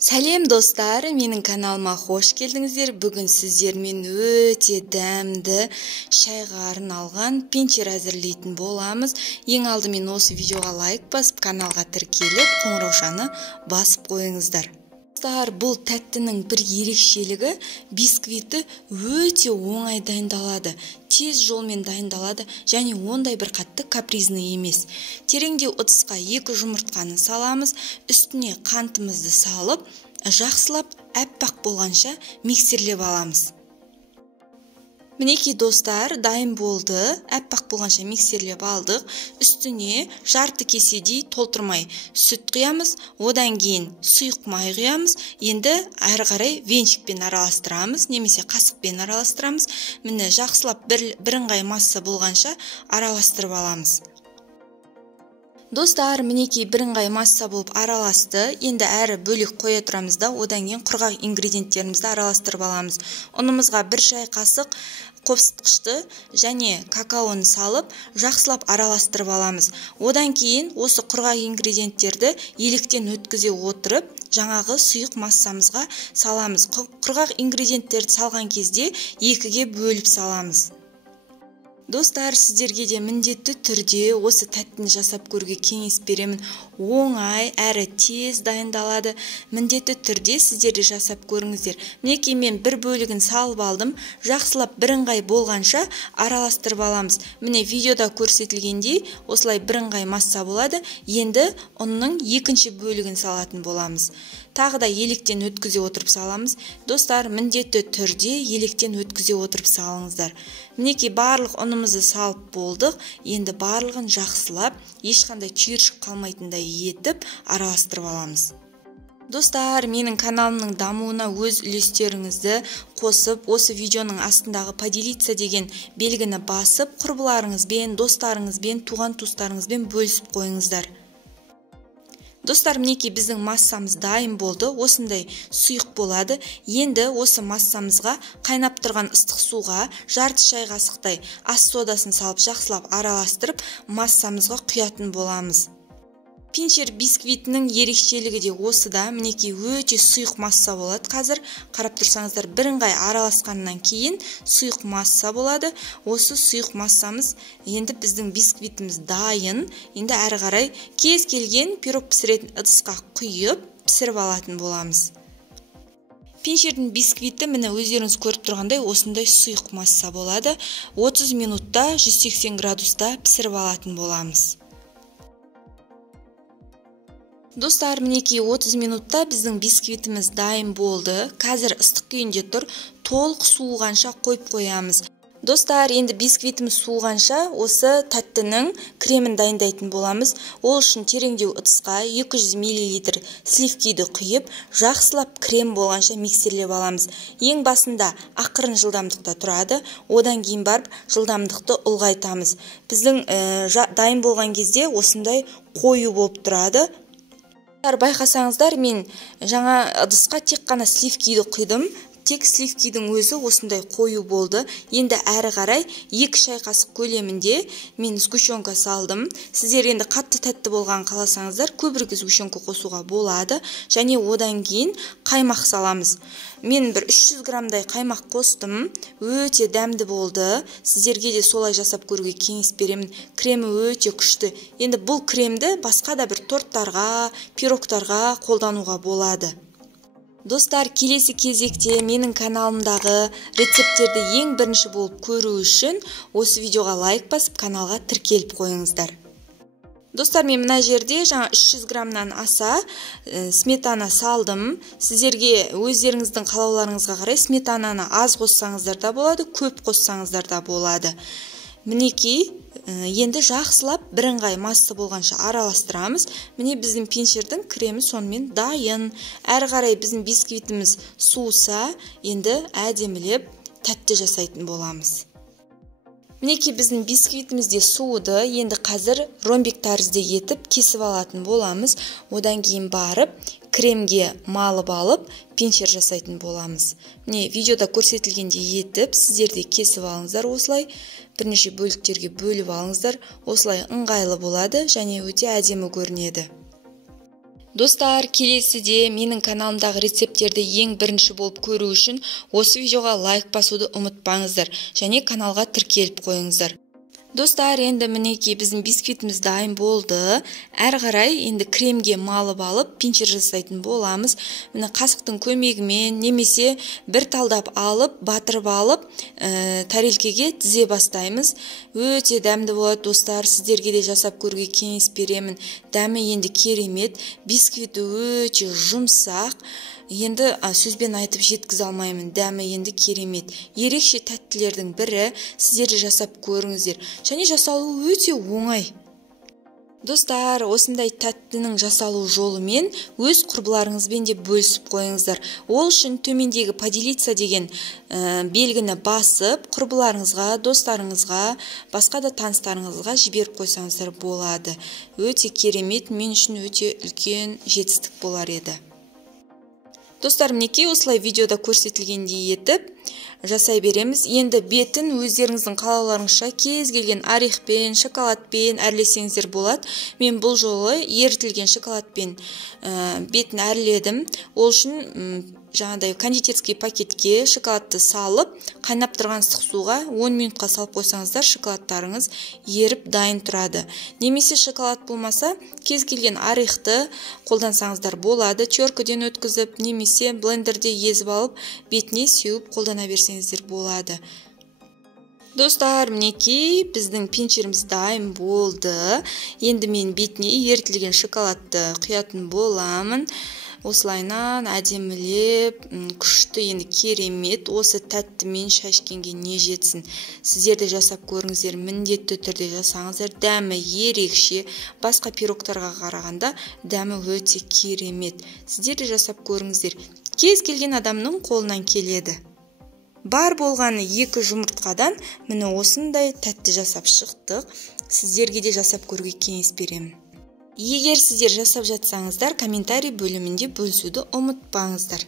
Сәлем достар, менің каналыма қош келдіңіздер. Бүгін сіздермен өте дәмді шайға арналған пинчер әзірлейтін боламыз. Ең алдымен осы видеоға лайк басып, каналға тіркеліп, қоңыраушаны басып қойыңыздар. Достар, бұл тәттінің бір ерекшелігі, бисквиті өте оңай дайындалады, тез жолмен дайындалады және ондай бір қатты капризный емес. Тереңдеу ыдысқа 2 жұмыртқаны саламыз, үстіне қантымызды салып, жақсылап әппақ болғанша миксерлеп аламыз. Мінекей достар, дайын болды, әппақ болғанша миксерлеп алдық. Үстіне жарты кеседей толтырмай сүт құямыз, одан кейін сұйық май құямыз. Енді әрі қарай венчикпен араластырамыз, немесе қасықпен араластырамыз. Міне жақсылап бірыңғай масса болғанша араластырып аламыз. Достар, мінекей бірыңғай масса болып араласты. Енді әрі бөлек қоя тұрамыз да, одан кейін құрғақ ингредиенттерімізді араластырып аламыз. Ұнымызға 1 шай қасық қопсытқышты және какаоны салып, жақсылап араластырып аламыз. Одан кейін осы құрғақ ингредиенттерді електен өткізе отырып, жаңағы сұйық массамызға саламыз. Құрғақ ингредиенттерді салған кезде 2-ге бөліп саламыз. Достар, сіздерге де міндетті түрде осы тәттіні жасап көруге кеңес беремін. Оңай, әрі тез дайындалады. Міндетті түрде сіздер де жасап көріңіздер. Мінекей мен 1 бөлігін салып алдым. Жақсылап бірыңғай болғанша араластырып аламыз. Міне видеода көрсетілгендей осылай бірыңғай масса болады. Енді ұнның 2-ші бөлігін салатын боламыз. Тағы да електен өткізе отырып саламыз. Достар, міндетті түрде електен өткізе отырып салыңыздар. Мінекей барлық ұнымызды салып болдық. Енді барлығын жақсылап, ешқандай түйіршік қалмайтындай етіп араластырып аламыз. Достар, менің каналымның дамуына өз үлестеріңізді қосып, осы видеоның астындағы поделиться деген белгіні басып, құрбыларыңызбен, достарыңызбен, туған-туыстарыңызбен бөлісіп қойыңыздар. Достар, мінекей біздің массамыз дайын болды. Осындай сұйық болады. Енді осы массамызға қайнап тұрған ыстық суға жарты шай қасықтай ас содасын салып жақсылап араластырып, массамызға құятын боламыз. Пинчер бисквитінің ерекшелігі де осыда. Мінекей өте сұйық масса болады. Қазір қарап тұрсаңыздар, бірыңғай араласқаннан кейін сұйық масса болады. Осы сұйық массамыз енді біздің бисквитіміз дайын. Енді әрі қарай кез келген пирог пісіретін ыдысқа құйып пісіріп алатын боламыз. Пинчердің бисквиті міне өздеріңіз көріп тұрғандай осындай сұйық масса болады. 30 минутта 180 градуста пісіріп алатын боламыз. Достар, мінекей 30 минутта біздің бисквитіміз дайын болды. Қазір ыстық күйінде тұр. Толық суығанша қойып қоямыз. Достар, енді бисквитіміз суығанша осы тәттінің кремін дайындайтын боламыз. Ол үшін тереңдеу ыдысқа 200 мл сливкиді құйып, жақсылап крем болғанша миксерлеп аламыз. Ең басында ақырын жылдамдықта тұрады, одан кейін барып жылдамдықты ұлғайтамыз. Біздің дайын болған кезде осындай қою болып тұрады. Байқасаңыздар, мен жаңа ыдысқа тек қана сливкиді құйдым. Тек сливкидің өзі осындай қою болды. Енді әрі қарай 2 шай қасық көлемінде мен сгущенка салдым. Сіздер енді қатты тәтті болған қаласаңыздар, көбірек сгущенка қосуға болады. Және одан кейін қаймақ саламыз. Мен бір 300 граммдай қаймақ қостым. Өте дәмді болды. Сіздерге де солай жасап көруге кеңес беремін. Кремі өте күшті. Енді бұл кремді басқа да бір торттарға, пирогтарға қолдануға болады. Достар, келесі кезекте менің каналымдағы рецепттерді ең бірінші болып көру үшін осы видеоға лайк басып, каналға тіркеліп қойыңыздар. Достар, мен мына жерде жаңа 300 граммнан аса сметана салдым. Сіздерге өздеріңіздің қалауларыңызға қарай сметананы аз қоссаңыздар да болады, көп қоссаңыздар да болады. Мінекей, енді жақсылап бірыңғай масса болғанша араластырамыз. Міне біздің пинчердің кремі сонымен дайын. Әрі қарай біздің бисквитіміз суыса, енді әдемілеп тәтті жасайтын боламыз. Мінекей біздің бисквитіміз де суыды. Енді қазір ромбик тәрізді етіп кесіп алатын боламыз. Одан кейін барып кремге малып алып пинчер жасайтын боламыз. Міне видеода көрсетілгендей етіп сіздерде кесіп алыңыздар осылай. Бірнеше бөліктерге бөліп алыңыздар. Осылай ыңғайлы болады және өте әдемі көрінеді. Достар, келесіде менің каналымдағы рецепттерді ең бірінші болып көру үшін осы видеоға лайк басуды ұмытпаңыздар және каналға тіркеліп қойыңыздар. Достар, енді мінекей біздің бисквитіміз дайын болды. Әрі қарай енді кремге малып алып пинчер жасайтын боламыз. Міне қасықтың көмегімен немесе бір талдап алып, батырып алып, тарелкеге тізе бастаймыз. Өте дәмді болады, достар. Сіздерге де жасап көруге кеңес беремін. Дәмі енді керемет, бисквиті өте жұмсақ. Енді сөзбен айтып жеткізе алмаймын, дәмі енді керемет. Ерекше тәттілердің бірі, сіздер жасап көріңіздер. Және жасалу өте оңай. Достар, осындай тәттінің жасалу жолымен өз құрбыларыңызбен де бөлісіп қойыңыздар. Ол үшін төмендегі поделиться деген белгіні басып, құрбыларыңызға, достарыңызға, басқа да таныстарыңызға жіберіп қойсаңыздар болады. Өте керемет, мен үшін өте үлкен жетістік болар еді. Достар, мінекей осылай видеода көрсетілгендей етіп жасай береміз. Енді бетін өздеріңіздің қалауларыңызша кез келген орехпен, шоколадпен әрлесеңіздер болады. Мен бұл жолы ерітілген шоколадпен бетін әрледім. Ол үшін жаңағыдай кондитерский пакетке шоколадты салып, қайнап тұрған ыстық суға 10 минутқа салып қойсаңыздар, шоколадтарыңыз еріп дайын тұрады. Немесе шоколад болмаса, кез келген орехты қолдансаңыздар болады. Теркіден өткізіп, немесе блендерде езіп алып, бетіне сеуіп қолдана берсеңіздер болады. Достар, мінекей біздің пинчеріміз дайын болды. Енді мен бетіне ерітілген шоколадты құятын боламын. Осылайнан әдемілеп, күшті, енді керемет. Осы тәттімен шашкенге не жетсін. Сіздер де жасап көріңіздер, міндетті түрде жасаңыздар. Дәмі ерекше, басқа пирогтарға қарағанда дәмі өте керемет. Сіздер де жасап көріңіздер. Кез келген адамның қолынан келеді. Бар болғаны 2 жұмыртқадан міне осындай тәтті жасап шықтық. Сіздерге де жасап көруге кеңес беремін. Егер сіздер жасап жатсаңыздар, комментарий бөлімінде бөлісуді ұмытпаңыздар.